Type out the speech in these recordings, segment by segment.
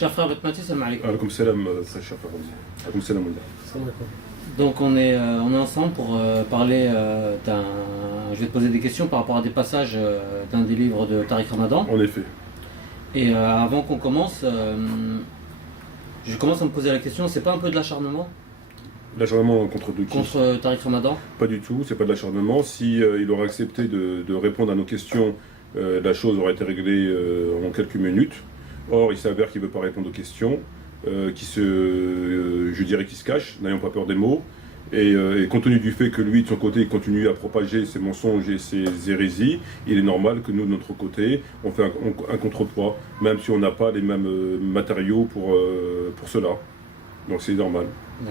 Cher frère Betmati, salam alaikum. Alaikum salam, cher frère Ramzi. Alaikum salam, Mounia. Donc on est ensemble pour parler d'un... Je vais te poser des questions par rapport à des passages d'un des livres de Tariq Ramadan. En effet. Et avant qu'on commence, je commence à me poser la question, c'est pas un peu de l'acharnement? L'acharnement contre de qui? Contre Tariq Ramadan? Pas du tout, c'est pas de l'acharnement. Si il aurait accepté de répondre à nos questions, la chose aurait été réglée en quelques minutes. Or, il s'avère qu'il ne veut pas répondre aux questions, je dirais qu'il se cache, n'ayant pas peur des mots. Et compte tenu du fait que lui, de son côté, il continue à propager ses mensonges et ses hérésies, il est normal que nous, de notre côté, on fait un contrepoids, même si on n'a pas les mêmes matériaux pour cela. Donc c'est normal,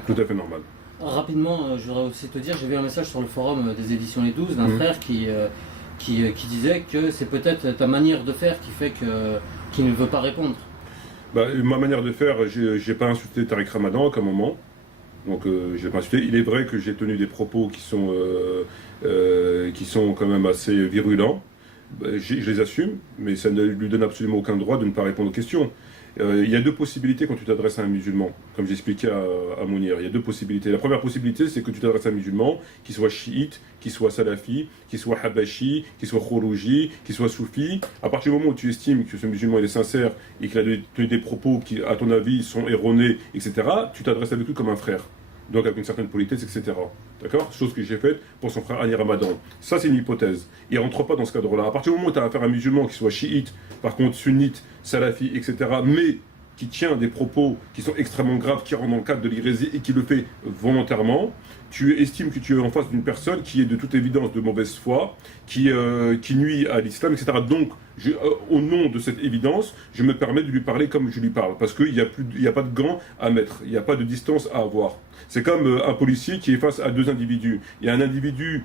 tout à fait normal. Rapidement, je voudrais aussi te dire, j'ai vu un message sur le forum des éditions Les 12 d'un frère qui disait que c'est peut-être ta manière de faire qui fait qu'il ne veut pas répondre. Bah, ma manière de faire, j'ai pas insulté Tariq Ramadan à aucun moment. Donc je l'ai pas insulté. Il est vrai que j'ai tenu des propos qui sont quand même assez virulents. Je les assume, mais ça ne lui donne absolument aucun droit de ne pas répondre aux questions. Il y a deux possibilités quand tu t'adresses à un musulman, comme j'expliquais à Mounir. Il y a deux possibilités. La première possibilité, c'est que tu t'adresses à un musulman, qui soit chiite, qui soit salafi, qui soit habashi, qui soit khourouji, qui soit soufi. À partir du moment où tu estimes que ce musulman il est sincère et qu'il a tenu des propos qui, à ton avis, sont erronés, etc., tu t'adresses avec lui comme un frère. Donc avec une certaine politesse, etc. D'accord? Chose que j'ai faite pour son frère Ali Ramadan. Ça, c'est une hypothèse. Il ne rentre pas dans ce cadre-là. À partir du moment où tu as affaire à un musulman qui soit chiite, par contre sunnite, salafi, etc., mais qui tient des propos qui sont extrêmement graves, qui rentrent dans le cadre de l'hérésie et qui le fait volontairement, tu estimes que tu es en face d'une personne qui est de toute évidence de mauvaise foi, qui nuit à l'islam, etc. Donc, au nom de cette évidence, je me permets de lui parler comme je lui parle, parce qu'il n'y a pas de gants à mettre, il n'y a pas de distance à avoir. C'est comme un policier qui est face à deux individus. Il y a un individu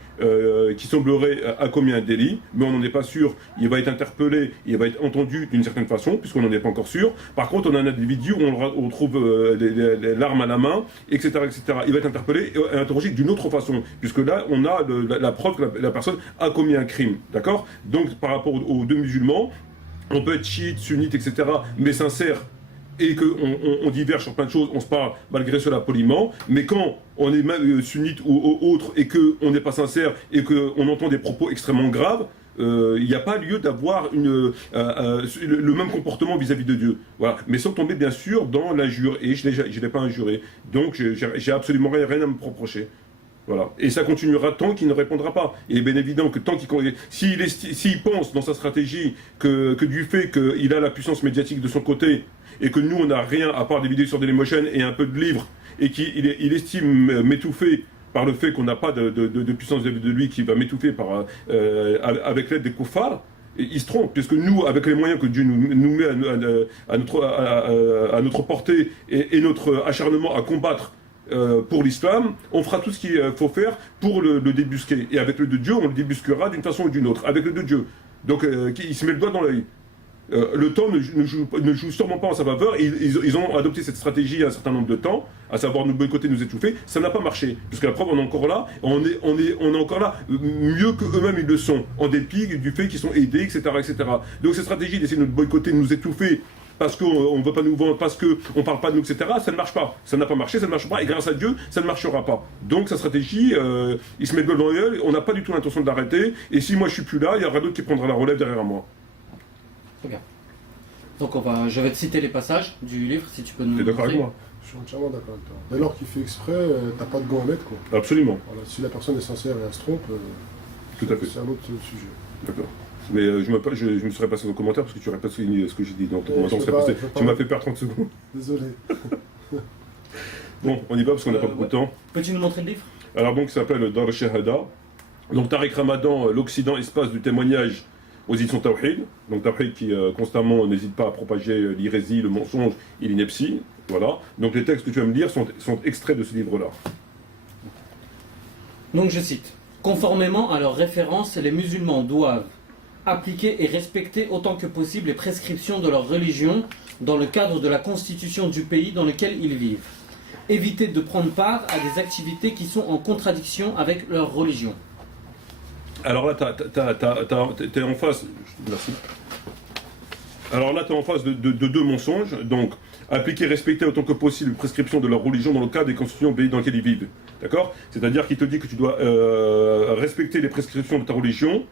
qui semblerait à commis un délit, mais on n'en est pas sûr. Il va être interpellé, il va être entendu d'une certaine façon, puisqu'on n'en est pas encore sûr. Par contre, on a un individu où on trouve l'arme à la main, etc., etc. Il va être interpellé et interrogé d'une autre façon, puisque là, on a la preuve que la personne a commis un crime. D'accord? Donc, par rapport aux deux musulmans, on peut être chiite, sunnite, etc., mais sincère, et qu'on diverge sur plein de choses, on se parle malgré cela poliment, mais quand on est même sunnite ou autre et qu'on n'est pas sincère et qu'on entend des propos extrêmement graves, il n'y a pas lieu d'avoir le même comportement vis-à-vis de Dieu. Voilà. Mais sans tomber bien sûr dans l'injure, et je ne l'ai pas injuré. Donc j'ai absolument rien à me reprocher. Voilà. Et ça continuera tant qu'il ne répondra pas. Il est bien évident que tant s'il pense dans sa stratégie que du fait qu'il a la puissance médiatique de son côté, et que nous on n'a rien à part des vidéos sur Dailymotion et un peu de livres, et qu'il estime m'étouffer par le fait qu'on n'a pas de puissance de lui qui va m'étouffer avec l'aide des koufars, il se trompe, puisque nous, avec les moyens que Dieu nous met à notre portée et notre acharnement à combattre pour l'islam, on fera tout ce qu'il faut faire pour le débusquer. Et avec le de Dieu, on le débusquera d'une façon ou d'une autre, avec le de Dieu. Donc il se met le doigt dans l'œil. Le temps ne joue sûrement pas en sa faveur. Ils ont adopté cette stratégie un certain nombre de temps, à savoir nous boycotter, nous étouffer. Ça n'a pas marché, puisque la preuve, on est encore là. On est encore là, mieux qu'eux-mêmes ils le sont, en dépit du fait qu'ils sont aidés, etc., etc. Donc cette stratégie d'essayer de nous boycotter, de nous étouffer, parce qu'on ne veut pas nous vendre, parce qu'on ne parle pas de nous, etc., ça ne marche pas. Ça n'a pas marché, ça ne marche pas, et grâce à Dieu, ça ne marchera pas. Donc sa stratégie, il se met le doigt dans l'œil, on n'a pas du tout l'intention de l'arrêter, et si moi je suis plus là, il y aura d'autres qui prendront la relève derrière moi. Regarde. Donc je vais te citer les passages du livre, si tu peux nous... T'es d'accord avec moi? Je suis entièrement d'accord avec toi. Dès lors qu'il fait exprès, t'as pas de gants à mettre, quoi. Absolument. Voilà, si la personne est sincère et elle se trompe, tout à fait. C'est un autre sujet. D'accord. Mais je me serais passé dans le commentaire parce que tu n'aurais pas souligné ce que j'ai dit. Donc tu m'as fait perdre 30 secondes. Désolé. Bon, on y va parce qu'on n'a pas beaucoup de temps. Peux-tu nous montrer le livre? Alors donc, ça s'appelle Dar al-Shahada. Donc Tariq Ramadan, l'Occident, espace du témoignage aux éditions Tawhid. Donc Tawhid qui constamment n'hésite pas à propager l'hérésie, le mensonge et l'ineptie. Voilà. Donc les textes que tu vas me lire sont extraits de ce livre-là. Donc je cite. Conformément à leurs références, les musulmans doivent appliquer et respecter autant que possible les prescriptions de leur religion dans le cadre de la constitution du pays dans lequel ils vivent. Éviter de prendre part à des activités qui sont en contradiction avec leur religion. Alors là, t'es en face. Merci. Alors là, tu es en face de deux mensonges. Donc, appliquer, respecter autant que possible les prescriptions de leur religion dans le cadre des constitutions du pays dans lequel ils vivent. D'accord? C'est-à-dire qu'il te dit que tu dois respecter les prescriptions de ta religion,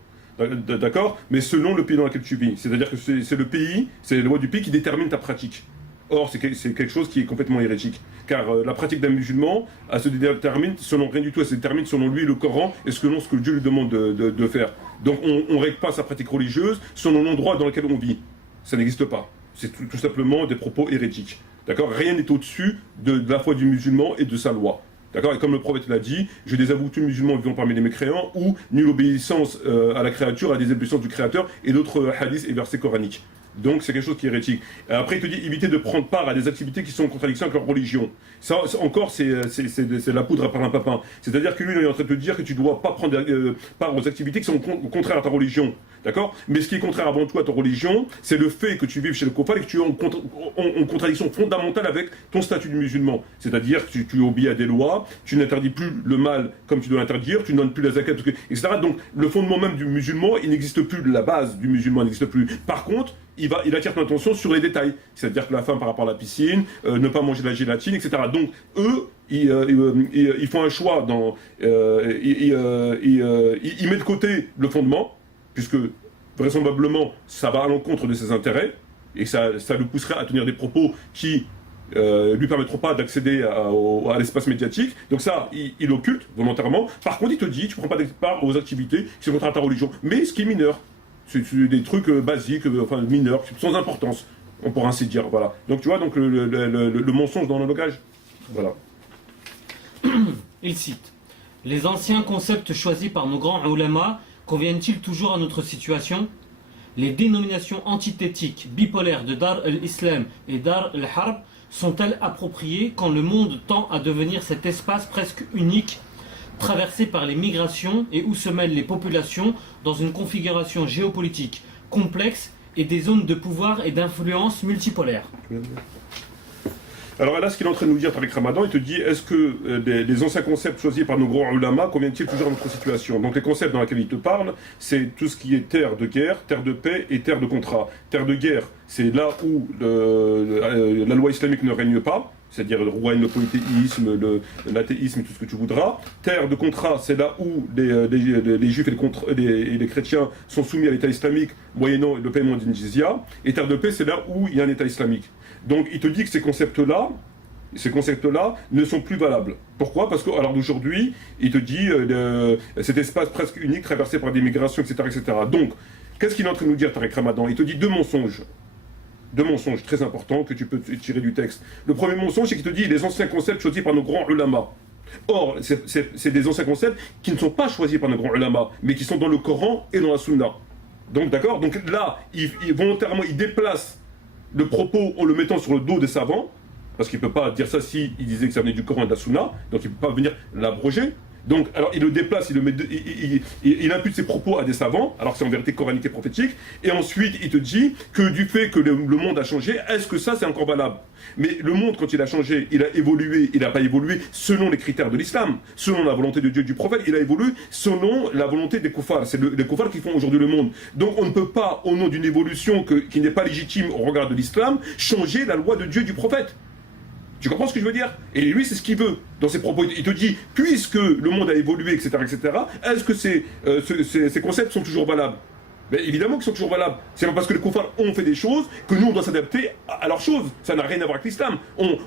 d'accord? Mais selon le pays dans lequel tu vis. C'est-à-dire que c'est le pays, c'est les lois du pays qui déterminent ta pratique. Or, c'est quelque chose qui est complètement hérétique. Car la pratique d'un musulman, elle se détermine selon rien du tout, elle se détermine selon lui, le Coran, et selon ce que Dieu lui demande de faire. Donc, on ne règle pas sa pratique religieuse selon l'endroit dans lequel on vit. Ça n'existe pas. C'est tout simplement des propos hérétiques. D'accord? Rien n'est au-dessus de la foi du musulman et de sa loi. D'accord? Et comme le prophète l'a dit, je désavoue tous les musulmans vivant parmi les mécréants, ou nulle obéissance à la créature, à des obéissances du créateur, et d'autres hadiths et versets coraniques. Donc c'est quelque chose qui est hérétique. Et après il te dit éviter de prendre part à des activités qui sont en contradiction avec leur religion. Ça encore c'est la poudre à parlimpapin. C'est-à-dire que lui il est en train de te dire que tu ne dois pas prendre part aux activités qui sont contraires à ta religion. D'accord? Mais ce qui est contraire avant tout à ta religion, c'est le fait que tu vives chez le kofar et que tu es en contradiction fondamentale avec ton statut de musulman. C'est-à-dire que tu obéis à des lois, tu n'interdis plus le mal comme tu dois l'interdire, tu ne donnes plus la zakat, etc. Donc le fondement même du musulman, il n'existe plus, la base du musulman n'existe plus. Par contre, il attire ton attention sur les détails. C'est-à-dire que la femme par rapport à la piscine, ne pas manger de la gélatine, etc. Donc eux, ils font un choix ils mettent de côté le fondement, puisque vraisemblablement ça va à l'encontre de ses intérêts, et ça le pousserait à tenir des propos qui lui permettront pas d'accéder à l'espace médiatique. Donc ça, il occulte volontairement. Par contre, il te dit, tu prends pas part aux activités qui sont contraires à ta religion. Mais ce qui est mineur, c'est des trucs basiques, enfin mineurs, sans importance, on pourra ainsi dire. Voilà. Donc tu vois, donc le mensonge dans le langage. Voilà. Il cite: les anciens concepts choisis par nos grands ulama conviennent-ils toujours à notre situation? Les dénominations antithétiques bipolaires de Dar al-Islam et Dar al-Harb sont-elles appropriées quand le monde tend à devenir cet espace presque unique, traversé par les migrations et où se mêlent les populations dans une configuration géopolitique complexe et des zones de pouvoir et d'influence multipolaires? Alors là, ce qu'il est en train de nous dire avec Ramadan, il te dit, est-ce que les anciens concepts choisis par nos grands ulama conviennent-ils toujours à notre situation? Donc les concepts dans lesquels il te parle, c'est tout ce qui est terre de guerre, terre de paix et terre de contrat. Terre de guerre, c'est là où la loi islamique ne règne pas, c'est-à-dire le polythéisme, l'athéisme, tout ce que tu voudras. Terre de contrat, c'est là où les juifs et les chrétiens sont soumis à l'État islamique, moyennant le paiement d'une jizya. Et terre de paix, c'est là où il y a un État islamique. Donc il te dit que ces concepts-là ne sont plus valables. Pourquoi? Parce qu'à l'heure d'aujourd'hui, il te dit cet espace presque unique traversé par des migrations, etc. etc. Donc, qu'est-ce qu'il est en train de nous dire, Tariq Ramadan? Il te dit deux mensonges très importants que tu peux tirer du texte. Le premier mensonge, c'est qu'il te dit les anciens concepts choisis par nos grands ulama. Or, c'est des anciens concepts qui ne sont pas choisis par nos grands ulama, mais qui sont dans le Coran et dans la Sunna. Donc, d'accord? Donc là, volontairement, il déplace le propos en le mettant sur le dos des savants, parce qu'il ne peut pas dire ça s'il disait que ça venait du Coran et de la Sunna, donc il ne peut pas venir l'abroger. Donc, alors il le déplace, il impute ses propos à des savants, alors que c'est en vérité coranique et prophétique, et ensuite il te dit que du fait que le monde a changé, est-ce que ça c'est encore valable? Mais le monde, quand il a changé, il a évolué, il n'a pas évolué selon les critères de l'islam, selon la volonté de Dieu et du prophète, il a évolué selon la volonté des koufars. C'est les koufars qui font aujourd'hui le monde. Donc on ne peut pas, au nom d'une évolution qui n'est pas légitime au regard de l'islam, changer la loi de Dieu et du prophète. Tu comprends ce que je veux dire? Et lui, c'est ce qu'il veut dans ses propos. Il te dit, puisque le monde a évolué, etc., est-ce que ces concepts sont toujours valables? Mais évidemment qu'ils sont toujours valables. C'est pas parce que les koufars ont fait des choses que nous, on doit s'adapter à leurs choses. Ça n'a rien à voir avec l'islam. On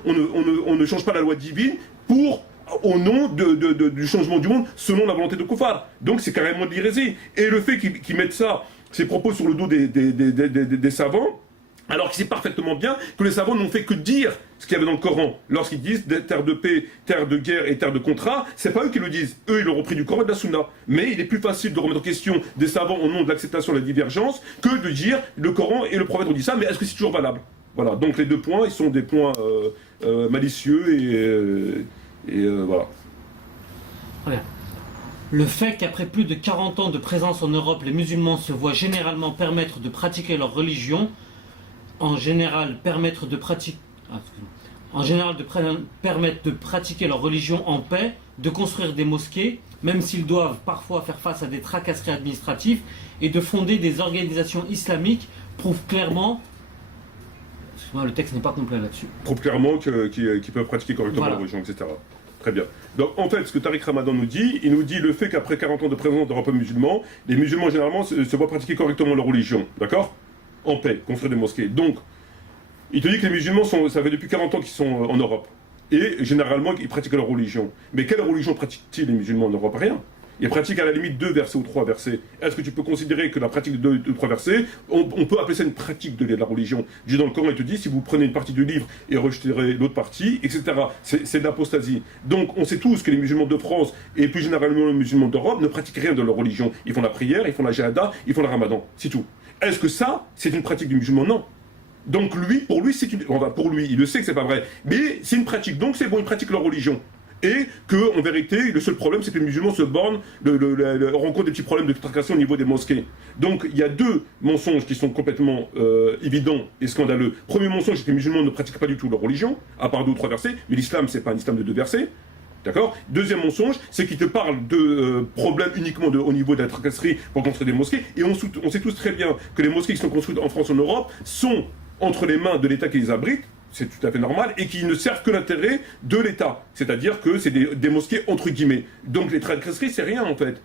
ne change pas la loi divine au nom du changement du monde selon la volonté de koufars. Donc c'est carrément de l'hérésie. Et le fait qu'ils mettent ces propos sur le dos des savants, alors qu'il sait parfaitement bien que les savants n'ont fait que dire ce qu'il y avait dans le Coran. Lorsqu'ils disent terre de paix, terre de guerre et terre de contrat, c'est pas eux qui le disent. Eux, ils l'ont repris du Coran et de la Sunna. Mais il est plus facile de remettre en question des savants au nom de l'acceptation de la divergence que de dire le Coran et le prophète ont dit ça, mais est-ce que c'est toujours valable? Voilà, donc les deux points, ils sont des points malicieux et voilà. Voilà. Le fait qu'après plus de 40 ans de présence en Europe, les musulmans se voient généralement permettre de pratiquer leur religion, permettre de pratiquer leur religion en paix, de construire des mosquées, même s'ils doivent parfois faire face à des tracasseries administratives, et de fonder des organisations islamiques, prouve clairement le texte n'est pas complet là-dessus. Trop clairement qui peuvent pratiquer correctement Voilà. la religion, etc. Très bien. Donc en fait, ce que Tariq Ramadan nous dit, il nous dit le fait qu'après 40 ans de présence d'Europe musulmans, les musulmans généralement se voient pratiquer correctement leur religion, d'accord? En paix, construire des mosquées. Donc, il te dit que les musulmans, ça fait depuis 40 ans qu'ils sont en Europe. Et généralement, ils pratiquent leur religion. Mais quelle religion pratiquent-ils les musulmans en Europe? Rien. Ils pratiquent à la limite 2 versets ou 3 versets. Est-ce que tu peux considérer que la pratique de 2 ou 3 versets, on peut appeler ça une pratique de la religion? Dieu dans le Coran, il te dit, si vous prenez une partie du livre et rejeterez l'autre partie, etc. C'est de l'apostasie. Donc on sait tous que les musulmans de France, et plus généralement les musulmans d'Europe, ne pratiquent rien de leur religion. Ils font la prière, ils font la jahada, ils font le ramadan. C'est tout. Est-ce que ça, c'est une pratique du musulman? Non. Donc pour lui, c'est une... Enfin, pour lui, il le sait que c'est pas vrai. Mais c'est une pratique. Donc c'est bon, ils pratiquent leur religion. Et que, en vérité, le seul problème, c'est que les musulmans se bornent, rencontrent des petits problèmes de tracasserie au niveau des mosquées. Donc, il y a 2 mensonges qui sont complètement évidents et scandaleux. Premier mensonge, c'est que les musulmans ne pratiquent pas du tout leur religion, à part 2 ou 3 versets, mais l'islam, c'est pas un islam de 2 versets. D'accord? Deuxième mensonge, c'est qu'il te parle de problèmes uniquement au niveau de la tracasserie pour construire des mosquées. Et on sait tous très bien que les mosquées qui sont construites en France, en Europe, sont entre les mains de l'État qui les abrite. C'est tout à fait normal, et qui ne servent que l'intérêt de l'État. C'est-à-dire que c'est des mosquées entre guillemets. Donc les tracasseries, c'est rien en fait.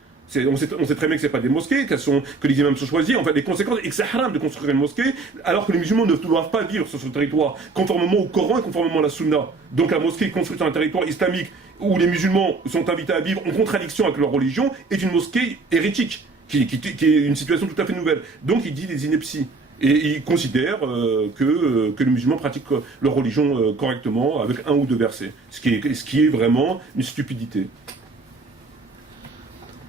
On sait très bien que ce n'est pas des mosquées, que les imams sont choisis, en fait, les conséquences, et que c'est haram de construire une mosquée, alors que les musulmans ne doivent pas vivre sur ce territoire, conformément au Coran et conformément à la Sunna. Donc la mosquée construite sur un territoire islamique où les musulmans sont invités à vivre en contradiction avec leur religion est une mosquée hérétique, qui est une situation tout à fait nouvelle. Donc il dit des inepties. Et il considère que les musulmans pratiquent leur religion correctement avec 1 ou 2 versets, ce qui est vraiment une stupidité.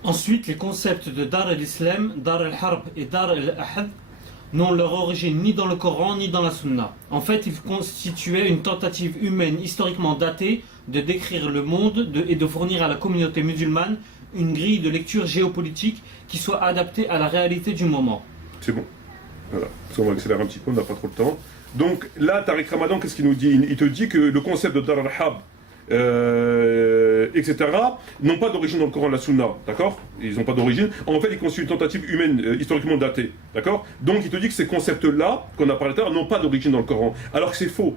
Ensuite, les concepts de Dar al-Islam, Dar al-Harb et Dar al-Ahad n'ont leur origine ni dans le Coran ni dans la Sunna. En fait, ils constituaient une tentative humaine historiquement datée de décrire le monde et de fournir à la communauté musulmane une grille de lecture géopolitique qui soit adaptée à la réalité du moment. C'est bon. Voilà, parce qu'on va accélérer un petit peu, on n'a pas trop le temps. Donc là, Tariq Ramadan, qu'est-ce qu'il nous dit? Il te dit que le concept de Dar al-Hab, etc., n'ont pas d'origine dans le Coran et la Sunna, d'accord? Ils n'ont pas d'origine. En fait, ils constituent une tentative humaine historiquement datée, d'accord? Donc il te dit que ces concepts-là, qu'on a parlé tout à l'heure, n'ont pas d'origine dans le Coran, alors que c'est faux.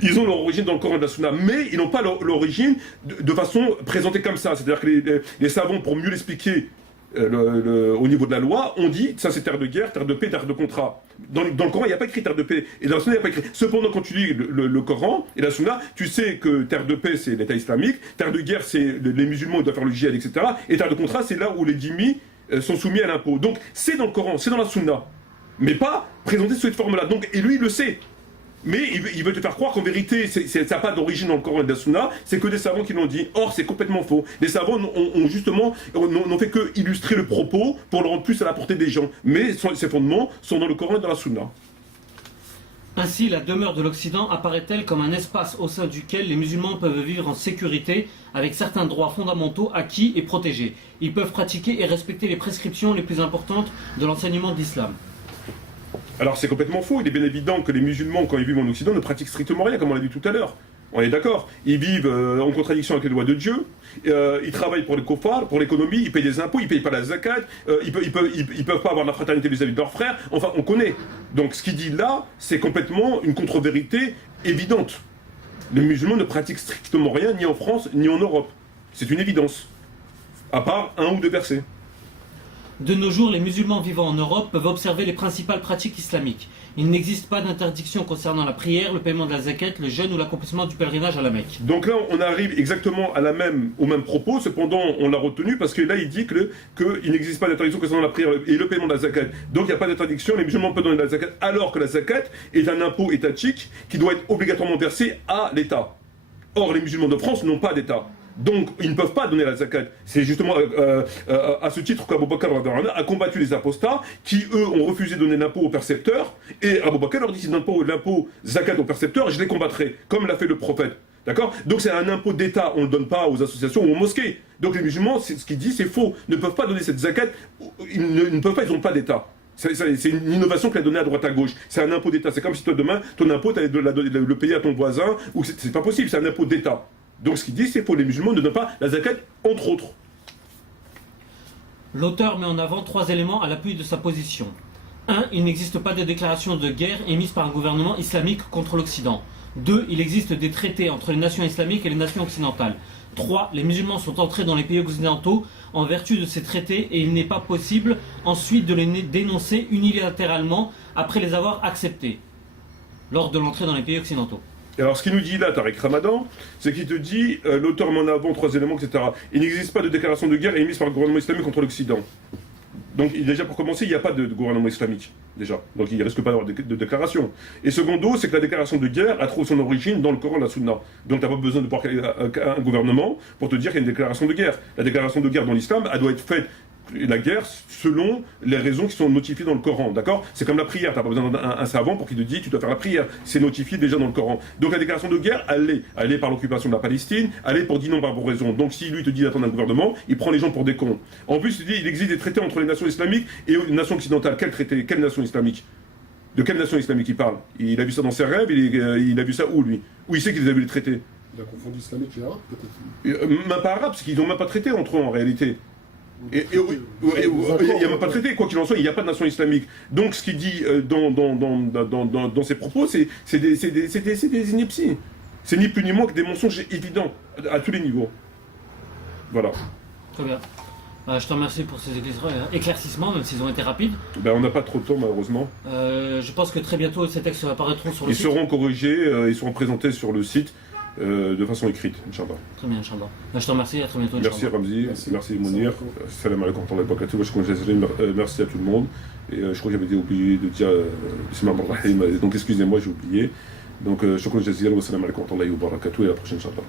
Ils ont leur origine dans le Coran et la Sunna, mais ils n'ont pas l'origine de façon présentée comme ça. C'est-à-dire que les savants, pour mieux l'expliquer, au niveau de la loi, on dit ça c'est terre de guerre, terre de paix, terre de contrat. Dans le Coran, il n'y a pas écrit terre de paix, et dans la Sunna, il n'y a pas écrit. Cependant, quand tu lis le Coran et la Sunna, tu sais que terre de paix, c'est l'État islamique, terre de guerre, c'est les musulmans, ils doivent faire le djihad, etc. Et terre de contrat, c'est là où les dhimmis sont soumis à l'impôt. Donc, c'est dans le Coran, c'est dans la Sunna, mais pas présenté sous cette forme-là. Donc, et lui, il le sait. Mais il veut te faire croire qu'en vérité, ça n'a pas d'origine dans le Coran et la Sunna, c'est que des savants qui l'ont dit. Or, c'est complètement faux. Les savants n'ont fait que illustrer le propos pour le rendre plus à la portée des gens. Mais ces fondements sont dans le Coran et dans la Sunna. Ainsi, la demeure de l'Occident apparaît-elle comme un espace au sein duquel les musulmans peuvent vivre en sécurité avec certains droits fondamentaux acquis et protégés. Ils peuvent pratiquer et respecter les prescriptions les plus importantes de l'enseignement de l'islam. Alors c'est complètement faux, il est bien évident que les musulmans, quand ils vivent en Occident, ne pratiquent strictement rien, comme on l'a dit tout à l'heure. On est d'accord. Ils vivent en contradiction avec les lois de Dieu, ils travaillent pour les kofars, pour l'économie, ils payent des impôts, ils payent pas la zakat, ils peuvent pas avoir de la fraternité vis-à-vis de leurs frères, enfin on connaît. Donc ce qu'il dit là, c'est complètement une contre-vérité évidente. Les musulmans ne pratiquent strictement rien, ni en France, ni en Europe. C'est une évidence. À part 1 ou 2 versets. De nos jours, les musulmans vivant en Europe peuvent observer les principales pratiques islamiques. Il n'existe pas d'interdiction concernant la prière, le paiement de la zakat, le jeûne ou l'accomplissement du pèlerinage à la Mecque. Donc là, on arrive exactement au même propos, cependant on l'a retenu parce que là il dit qu'il n'existe pas d'interdiction concernant la prière et le paiement de la zakat. Donc il n'y a pas d'interdiction, les musulmans peuvent donner la zakat, alors que la zakat est un impôt étatique qui doit être obligatoirement versé à l'État. Or, les musulmans de France n'ont pas d'État. Donc, ils ne peuvent pas donner la zakat. C'est justement à ce titre qu'Abou Bakr a combattu les apostats qui, eux, ont refusé de donner l'impôt aux percepteurs. Et Abou Bakr leur dit, s'ils ne donnent pas l'impôt zakat aux percepteurs, je les combattrai, comme l'a fait le prophète. D'accord? Donc c'est un impôt d'État, on ne le donne pas aux associations ou aux mosquées. Donc les musulmans, ce qu'il dit, c'est faux. Ne peuvent pas donner cette zakat, ils ne peuvent pas, ils n'ont pas d'État. C'est une innovation qu'elle a donnée à droite à gauche. C'est un impôt d'État. C'est comme si toi demain, ton impôt, tu allais le payer à ton voisin. C'est pas possible, c'est un impôt d'État. Donc ce qu'il dit, c'est pour les musulmans ne donnent pas la zakat, entre autres. L'auteur met en avant 3 éléments à l'appui de sa position. 1. Il n'existe pas de déclaration de guerre émise par un gouvernement islamique contre l'Occident. 2. Il existe des traités entre les nations islamiques et les nations occidentales. 3. Les musulmans sont entrés dans les pays occidentaux en vertu de ces traités et il n'est pas possible ensuite de les dénoncer unilatéralement après les avoir acceptés lors de l'entrée dans les pays occidentaux. Et alors, ce qu'il nous dit là, Tariq Ramadan, c'est qu'il te dit, l'auteur met en avant 3 éléments, etc. Il n'existe pas de déclaration de guerre émise par le gouvernement islamique contre l'Occident. Donc, déjà, pour commencer, il n'y a pas de gouvernement islamique, déjà. Donc, il ne risque pas d'avoir de déclaration. Et secondo, c'est que la déclaration de guerre a trouvé son origine dans le Coran et la Sunna. Donc, tu n'as pas besoin de voir un gouvernement pour te dire qu'il y a une déclaration de guerre. La déclaration de guerre dans l'islam, elle doit être faite, la guerre, selon les raisons qui sont notifiées dans le Coran, d'accord? C'est comme la prière, tu n'as pas besoin d'un savant pour qu'il te dise tu dois faire la prière, c'est notifié déjà dans le Coran. Donc la déclaration de guerre, elle est par l'occupation de la Palestine, elle est pour d'innombrables raisons. Donc si lui te dit d'attendre un gouvernement, il prend les gens pour des cons. En plus, il dit il existe des traités entre les nations islamiques et les nations occidentales. Quel traité? Quelle nation islamique? De quelle nation islamique il parle? Il a vu ça dans ses rêves, il a vu ça où lui? Où il sait qu'il a vu les traités? Il a confondu islamique et arabe, peut-être. Même pas arabe, parce qu'ils n'ont même pas traité entre eux en réalité. Il n'y a même pas traité, quoi qu'il en soit, il n'y a pas de nation islamique. Donc ce qu'il dit dans ses propos, c'est des inepties. C'est ni plus ni moins que des mensonges évidents, à tous les niveaux. Voilà. Très bien. Je te remercie pour ces éclaircissements, même s'ils ont été rapides. On n'a pas trop de temps, malheureusement. Je pense que très bientôt, ces textes apparaîtront sur le site. Ils seront corrigés, ils seront présentés sur le site. De façon écrite, Inch'Allah. Très bien, Inch'Allah. Je te remercie, à très bientôt. Merci Ramzi, merci Mounir. Salam alaikum wa rahmatullahi wa barakatuh. Merci à tout le monde. Et je crois que j'avais oublié de dire Bismillahirrahmanirrahim. Donc excusez-moi, j'ai oublié. Donc, shukran jazil wa salam alaikum wa rahmatullahi wa barakatuh. Et à la prochaine, Inch'Allah.